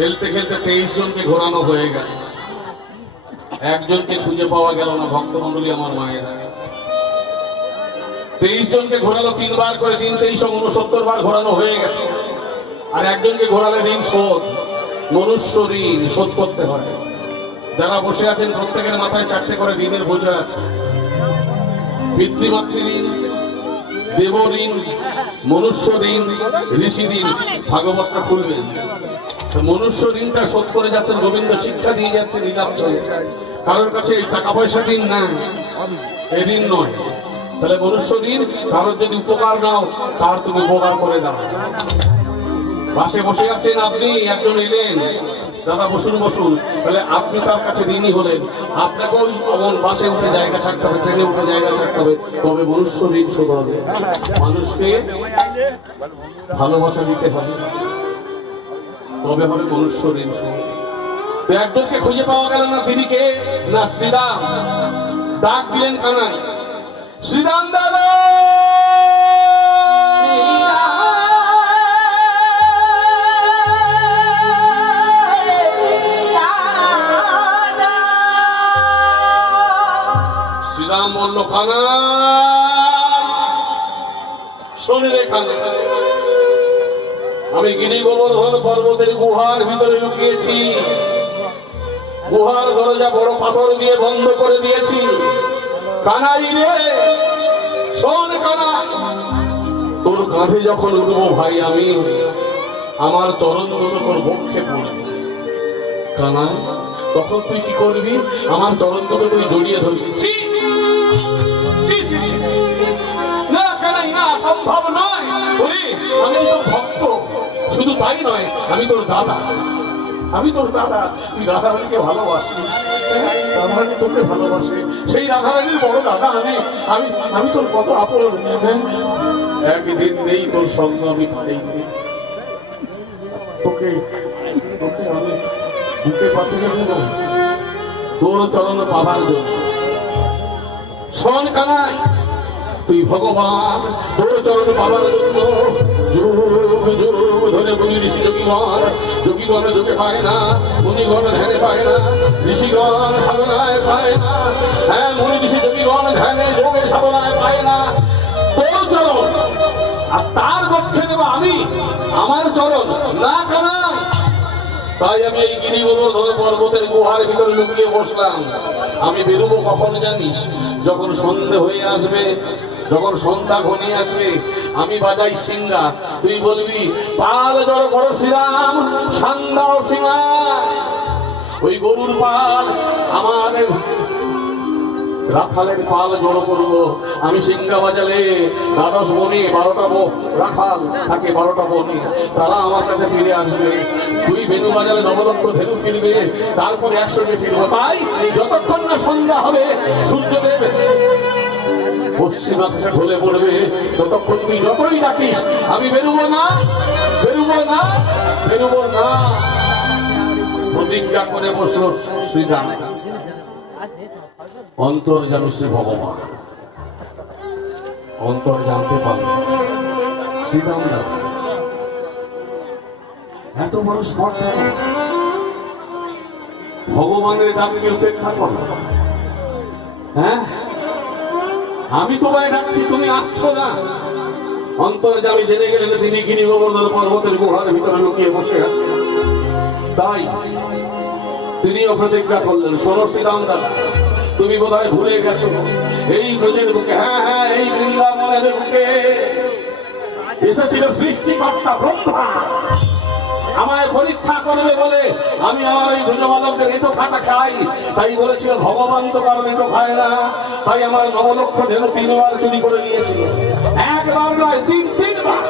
খেলতে খেলতে 23 জনকে ঘোরানো হয়ে গেল, একজনকে খুঁজে পাওয়া গেল না। ভক্তমণ্ডলী আমার মায়ের 23 জনকে ঘোরালো 3 বার করে, 3 23 69 বার ঘোরানো হয়ে গেছে। আর একজনকে ঘোরালে ঋণ শোধ, মনুষ্য ঋণ শোধ করতে হয়। যারা বসে আছেন প্রত্যেকের মাথায় 4টে করে ঋণের বোঝা আছে। পিতৃমাতৃ ঋণ, দেব ঋণ, মনুষ্য ঋণ, ঋষি ঋণ। ভাগবতটা খুলবেন। মনুষ্য ঋণটা শোধ করে যাচ্ছেন, গোবিন্দ শিক্ষা দিয়ে যাচ্ছেন লীলাঞ্চলে। কারোর কাছে টাকা পয়সা ঋণ না, এই ঋণ নয়। তাহলে মনুষ্য ঋণ, কারোর যদি উপকার নাও তার তুমি উপকার করে দাও। বাসে বসে আছেন আপনি, একজন এলেন, দাদা বসুন বসুন, তাহলে আপনি তার কাছে ঋণী হলেন। আপনাকেও এমন বাসে উঠে জায়গা ছাড়তে হবে, ট্রেনে উঠে জায়গা ছাড়তে হবে, তবে মনুষ্য ঋণ শোধ হবে। মানুষকে ভালোবাসা দিতে হবে, তবে হবে মনুষ্য ঋণ শোধ। তো একজনকে খুঁজে পাওয়া গেল না। তিনি কে? না শ্রীরাম। ডাক দিলেন কানাই, শ্রীরাম দাদা। শ্রীরাম বলল, কানাই শোনে রে কানাই, আমি গিরি গোবর্ধন পর্বতের গুহার ভিতরে লুকিয়েছি। গুহার দরজা বড় পাথর দিয়ে বন্ধ করে দিয়েছি। কানাই রে শোন কানাই, তোর কাঁধে যখন উঠবো ভাই আমি, আমার চরণ দুটো তোর বক্ষে পড়বে। কানাই তখন তুই কি করবি? আমার চরণ দুটো তুই জড়িয়ে ধরবি। না কানাই, না, সম্ভব নয়। আমি তোর ভক্ত, শুধু তাই নয়, আমি তোর দাদা। আমি তোর দাদা, তুই রাধারানীকে ভালোবাসি, রাধারানী তোকে ভালোবাসে। সেই রাধারানীর বড় দাদা আমি। আমি আমি তোর কত আপন। একদিন নেই তোর সঙ্গ আমি পাইনি, তোকে তোকে আমি বুকে পাঠিয়ে দেব তোর চরণ পাবার জন্য। শোন কানাই, তুই ভগবান, তোর চরণ পাবার জন্য যুগ যুগ ধরে মুনি ঋষি যোগীগণ, যোগীগণ যোগে পায় না, মুনিগণ ধ্যানে পায় না, ঋষিগণ সাধনায় পায় না। হ্যাঁ, মুনি ঋষি যোগীগণ ধ্যানে যোগে সাধনায় পায় না তোর চরণ। আর তার পক্ষে নেব আমি আমার চরণ। না কানাই, তাই আমি এই গিরি গোবর্ধন পর্বতের গুহার ভিতরে লুকিয়ে বসলাম। আমি বেরোবো কখন জানিস? যখন সন্ধে হয়ে আসবে, যখন সন্ধ্যা ঘনিয়ে আসবে, আমি বাজাই সিঙ্গা, তুই বলবি পাল জড়ো করো শ্রীরাম, সান্দাও সিঙ্গা। ওই গরুর পাল, আমাদের রাখালের পাল জড়ো করবো। আমি সিঙ্গা বাজালে 12 বনে 12টা রাখাল থাকে, 12টা বনে, তারা আমার কাছে ফিরে আসবে। তুই বেনু বাজালে 9 লক্ষ ধেনু ফিরবে, তারপরে 100 ফিরবো। তাই যতক্ষণ না সন্ধ্যা হবে, সূর্যদেব পশ্চিম আকাশে ঢলে পড়বে, ততক্ষণ তুই যতই ডাকিস আমি বেরুবো না, বেরুবো না, বেরুবো না। প্রতিজ্ঞা করে বসলো শ্রীরাম। অন্তর্যামী শ্রী ভগবান অন্তর জানতে পারল শ্রীরাম এত বড় স্পর্ধা, ভগবানের ডাককে উপেক্ষা কর। হ্যাঁ, আমি তোমায় ডাকছি, তুমি আসছো না। অন্তর্যামী জেনে গেলেন তিনি গিরি গোবর্ধন পর্বতের গুহার ভিতরে লুকিয়ে বসে আছে। তাই তিনিও প্রতিজ্ঞা করলেন, শোনো শ্রীরাম দাদা, তুমি বোধহয় ভুলে গেছো এই ব্রজের বুকে, হ্যাঁ হ্যাঁ, এই বৃন্দাবনের বুকে এসেছিল সৃষ্টিকর্তা ব্রহ্মা। আমায় পরীক্ষা করবে বলে আমি আমার এই ব্রজবালকদের এঁটো খাটা খাই। তাই বলেছিল ভগবান তো কারণ এঁটো খায় না। তাই আমার 9 লক্ষ ধেনু 3 বার চুরি করে নিয়েছিল, একবার নয় 3 বার।